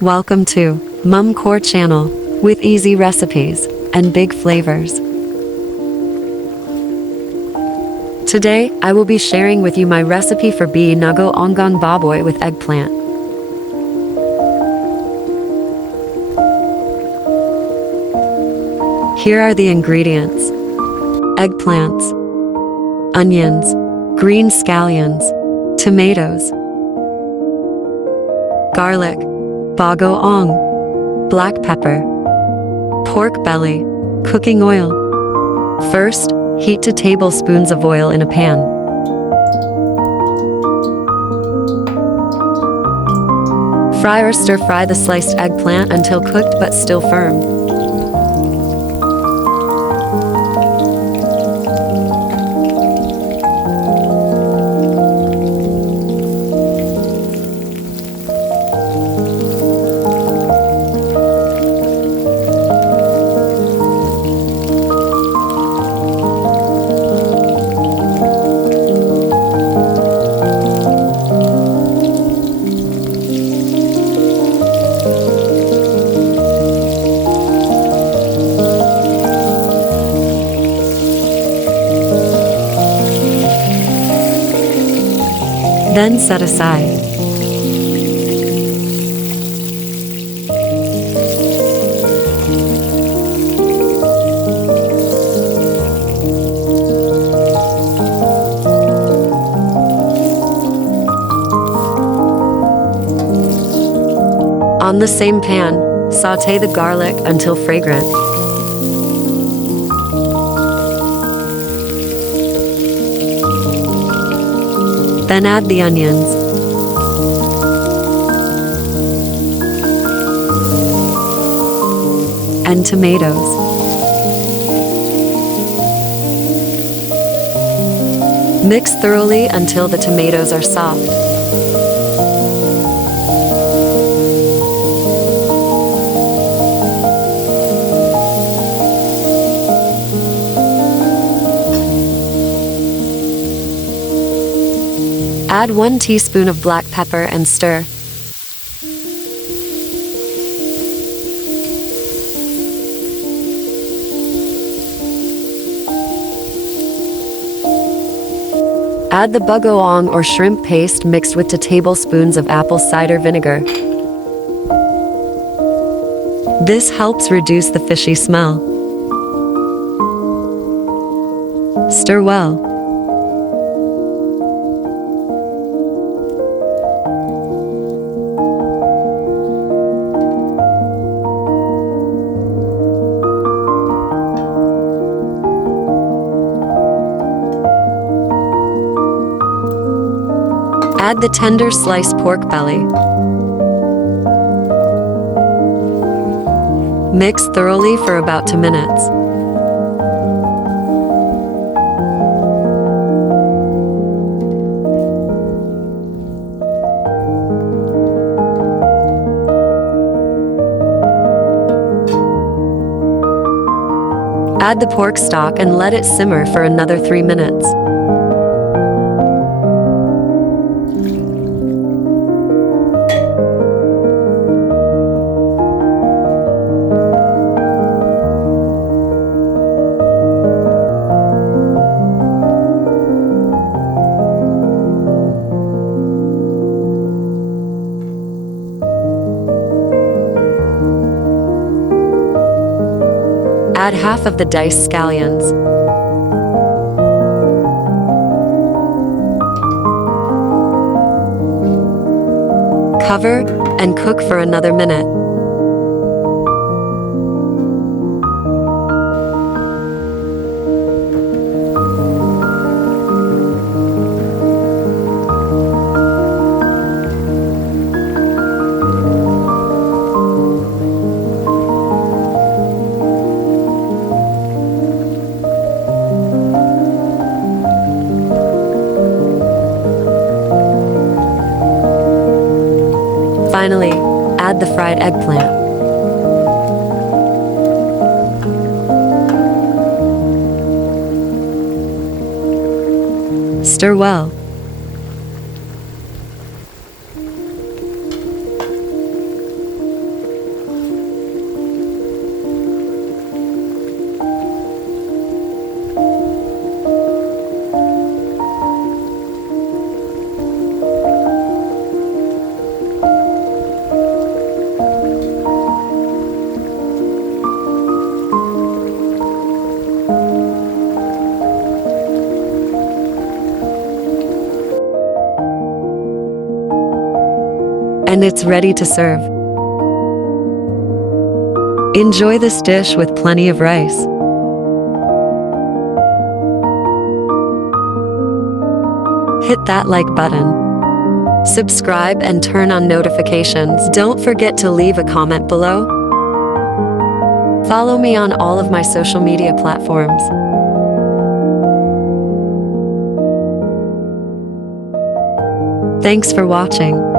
Welcome to Mum Core Channel with easy recipes and big flavors. Today, I will be sharing with you my recipe for Binagoongang Baboy with eggplant. Here are the ingredients: eggplants, onions, green scallions, tomatoes, garlic, Bagoong, black pepper, pork belly, cooking oil. First, heat 2 tablespoons of oil in a pan. Fry or stir-fry the sliced eggplant until cooked but still firm. Then set aside. On the same pan, sauté the garlic until fragrant. Then add the onions. And tomatoes. Mix thoroughly until the tomatoes are soft. Add 1 teaspoon of black pepper and stir. Add the bagoong or shrimp paste mixed with 2 tablespoons of apple cider vinegar. This helps reduce the fishy smell. Stir well. Add the tender sliced pork belly. Mix thoroughly for about 2 minutes. Add the pork stock and let it simmer for another 3 minutes. Add half of the diced scallions. Cover and cook for another minute. Finally, add the fried eggplant. Stir well. And it's ready to serve. Enjoy this dish with plenty of rice. Hit that like button. Subscribe and turn on notifications. Don't forget to leave a comment below. Follow me on all of my social media platforms. Thanks for watching.